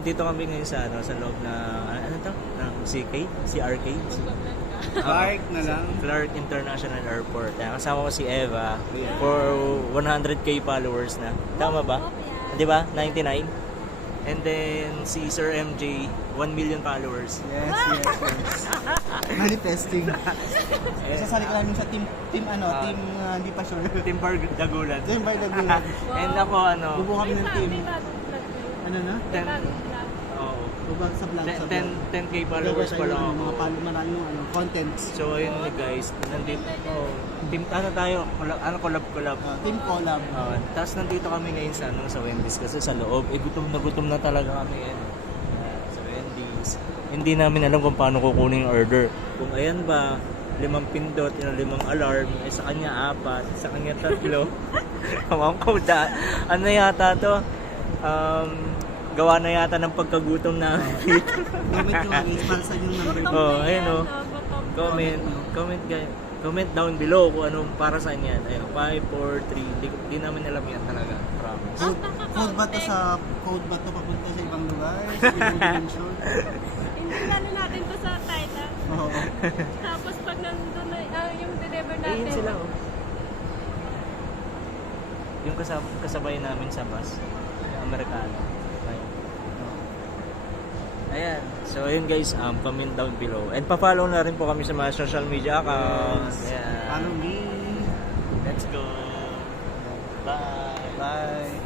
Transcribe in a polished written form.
nandito kami ngayon sa sa loob na ano to? Ng CRK. Clark na lang. Clark International Airport. Ayan, kasama ko si Eva for 100k followers na. Tama ba? Di ba? 99. And then si Sir MJ 1 million followers. Yes. Manifesting. Sasali ka namin sa team hindi pa sure. Team Bar Dagulan. Team by the Gulag. And ako Bubuo kami ng team. May bagong vlog kayo. Ano na? May bagong vlog. Oo. Bubag sa vlog sa vlog. 10k followers pa lang ako. Mga maraming contents. So ayun guys, nandito team tayo, collab. Team collab. Tapos nandito kami ngayon sa Wendy's kasi sa loob, gutom na talaga kami sa Wendy's. Hindi namin alam kung paano kukunin yung order. Kung ayan ba, 5 pindot, 5 alarm, sa kanya 4, sa kanya 3. Kamang ko ano yata to? Gawa na yata ng pagkagutom namin dito. Comment yung i-sponsor yung number. Ayun comment down below kung anong para sa yan. Ayun, 5, 4, 3. Di namin alam yan talaga. Promise. Code ba to papunta sa ibang lugar? Sa ibang dimension? Hindi lalo natin to sa Thailand. Oo. Tapos pag nandun na yung deliver natin. Ayun sila Yung kasabay namin sa bus. Amerikano. Ayan. So ayun guys, comment down below. And pa-follow na rin po kami sa mga social media accounts. Yes. Ayan. Follow me. Let's go. Bye. Bye.